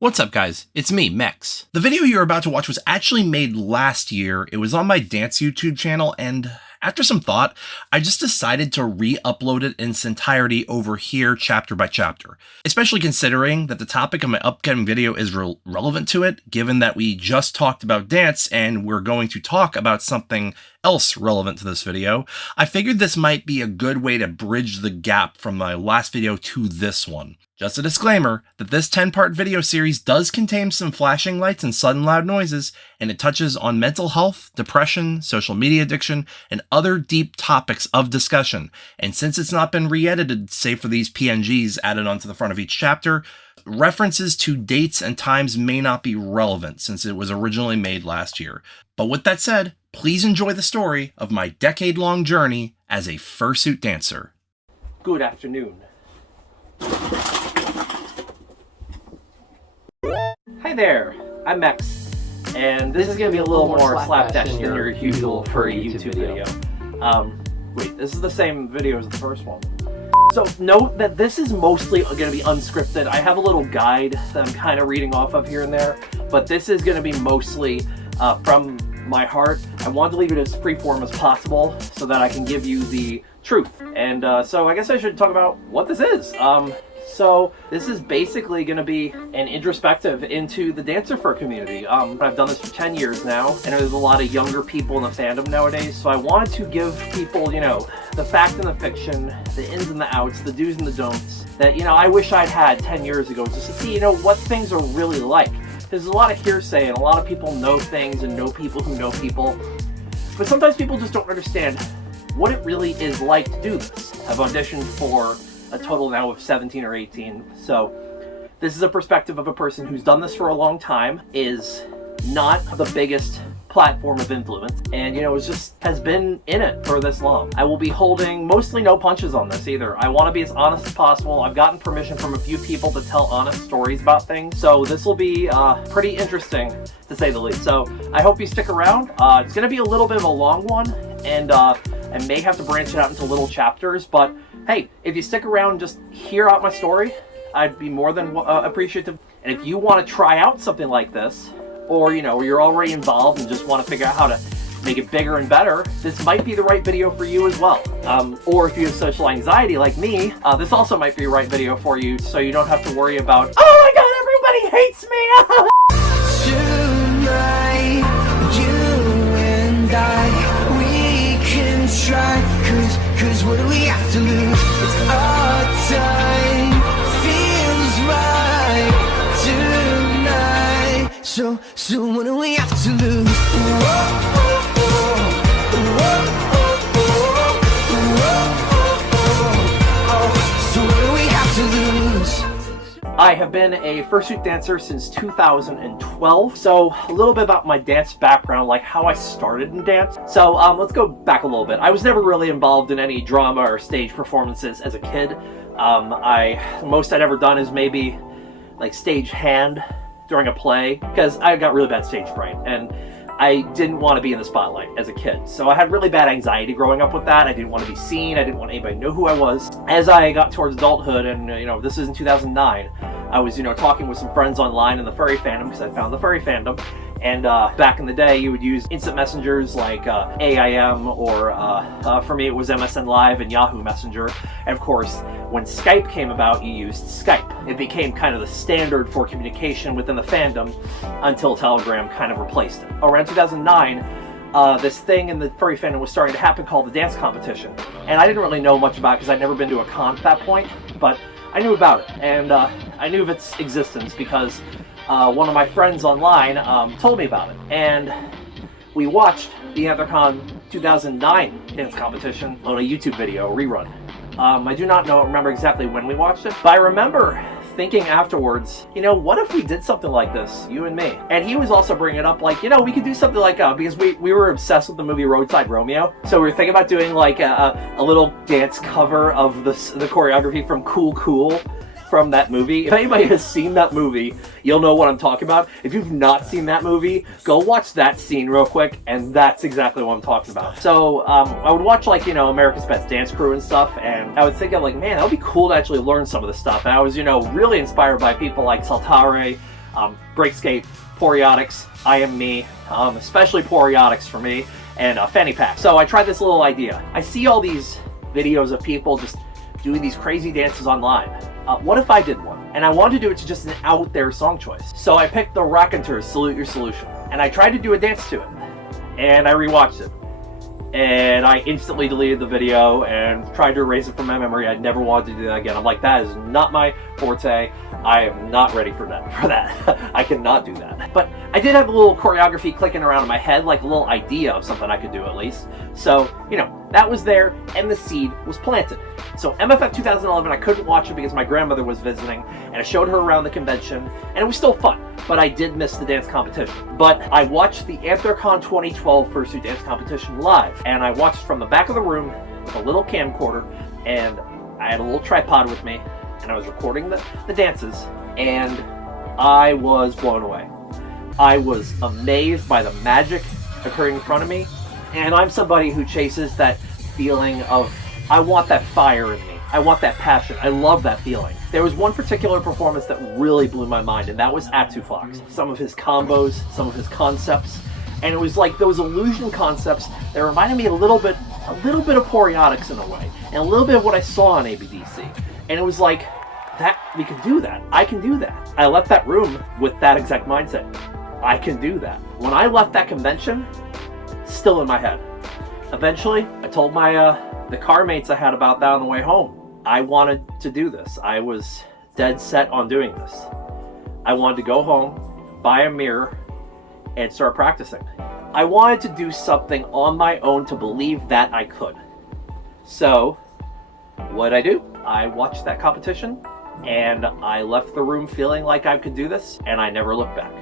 What's up guys, it's me, Mex. The video you're about to watch was actually made last year. It was on my dance YouTube channel, and after some thought, I just decided to re-upload it in its entirety over here chapter by chapter. Especially considering that the topic of my upcoming video is relevant to it, given that we just talked about dance and we're going to talk about something else relevant to this video. I figured this might be a good way to bridge the gap from my last video to this one. Just a disclaimer that this 10-part video series does contain some flashing lights and sudden loud noises, and it touches on mental health, depression, social media addiction, and other deep topics of discussion. And since it's not been re-edited, save for these PNGs added onto the front of each chapter, references to dates and times may not be relevant since it was originally made last year. But with that said, please enjoy the story of my decade-long journey as a fursuit dancer. Good afternoon. Hi there, I'm Mex, and this is going to be a little more slapdash than your usual furry YouTube video. Wait, this is the same video as the first one. So note that this is mostly going to be unscripted. I have a little guide that I'm kind of reading off of here and there, but this is going to be mostly from my heart. I wanted to leave it as freeform as possible so that I can give you the truth. And so I guess I should talk about what this is. So this is basically going to be an introspective into the dancer fur community. I've done this for 10 years now, and there's a lot of younger people in the fandom nowadays, so I wanted to give people, you know, the fact and the fiction, the ins and the outs, the do's and the don'ts, that, you know, I wish I'd had 10 years ago, just to see, you know, what things are really like. There's a lot of hearsay, and a lot of people know things and know people who know people, but sometimes people just don't understand what it really is like to do this. I've auditioned for a total now of 17 or 18, so this is a perspective of a person who's done this for a long time, is not the biggest platform of influence, and you know, has been in it for this long. I will be holding mostly no punches on this either. I want to be as honest as possible. I've gotten permission from a few people to tell honest stories about things, so this will be pretty interesting to say the least. So I hope you stick around. It's going to be a little bit of a long one, and I may have to branch it out into little chapters, but hey, if you stick around and just hear out my story, I'd be more than appreciative. And if you want to try out something like this, or you know, you're already involved and just want to figure out how to make it bigger and better, this might be the right video for you as well. Or if you have social anxiety like me, this also might be the right video for you, so you don't have to worry about, oh my god, everybody hates me! Tonight, you and I, we can try, cause what do we have to lose? It's our time, feels right tonight. So what do we have to lose? So what do we have to lose? I have been a fursuit dancer since 2012, so a little bit about my dance background, like how I started in dance. So let's go back a little bit. I was never really involved in any drama or stage performances as a kid. Most I'd ever done is maybe like stage hand during a play, because I got really bad stage fright, and I didn't want to be in the spotlight as a kid. So I had really bad anxiety growing up with that. I didn't want to be seen. I didn't want anybody to know who I was. As I got towards adulthood, and you know, this is in 2009, I was, you know, talking with some friends online in the furry fandom, because I found the furry fandom. And back in the day, you would use instant messengers like AIM, or for me it was MSN Live and Yahoo Messenger. And of course, when Skype came about, you used Skype. It became kind of the standard for communication within the fandom until Telegram kind of replaced it. Around 2009, this thing in the furry fandom was starting to happen called the dance competition. And I didn't really know much about it because I'd never been to a con at that point, but I knew about it. And I knew of its existence because one of my friends online told me about it, and we watched the AntherCon 2009 dance competition on a YouTube video, a rerun. I do not remember exactly when we watched it, but I remember thinking afterwards, you know, what if we did something like this, you and me? And he was also bringing it up, like, you know, we could do something like, because we were obsessed with the movie Roadside Romeo, so we were thinking about doing like a little dance cover of the choreography from Cool Cool from that movie. If anybody has seen that movie, you'll know what I'm talking about. If you've not seen that movie, go watch that scene real quick, and that's exactly what I'm talking about. So I would watch, like, you know, America's Best Dance Crew and stuff, and I would think, of like, man, that would be cool to actually learn some of this stuff. And I was, you know, really inspired by people like Saltare, break skate, Poriotics, I am me, especially Poriotics for me, and fanny pack. So I tried this little idea. I see all these videos of people just doing these crazy dances online. What if I did one? And I wanted to do it to just an out there song choice. So I picked the Raconteurs' Salute Your Solution. And I tried to do a dance to it. And I rewatched it. And I instantly deleted the video and tried to erase it from my memory. I never wanted to do that again. I'm like, that is not my forte. I am not ready for that. I cannot do that. But I did have a little choreography clicking around in my head, like a little idea of something I could do at least. So, you know, that was there and the seed was planted. So MFF 2011, I couldn't watch it because my grandmother was visiting, and I showed her around the convention, and it was still fun, but I did miss the dance competition. But I watched the Anthrocon 2012 Fursuit dance competition live, and I watched from the back of the room with a little camcorder, and I had a little tripod with me, and I was recording the dances, and I was blown away. I was amazed by the magic occurring in front of me, and I'm somebody who chases that feeling of, I want that fire in me. I want that passion. I love that feeling. There was one particular performance that really blew my mind, and that was Atsu Fox. Some of his combos, some of his concepts, and it was like those illusion concepts that reminded me a little bit of Poriotics in a way, and a little bit of what I saw on ABDC. And it was like, that we can do that. I can do that. I left that room with that exact mindset. I can do that. When I left that convention, still in my head. Eventually, I told my the car mates I had about that on the way home. I wanted to do this. I was dead set on doing this. I wanted to go home, buy a mirror, and start practicing. I wanted to do something on my own to believe that I could. So, what'd I do? I watched that competition, and I left the room feeling like I could do this, and I never looked back.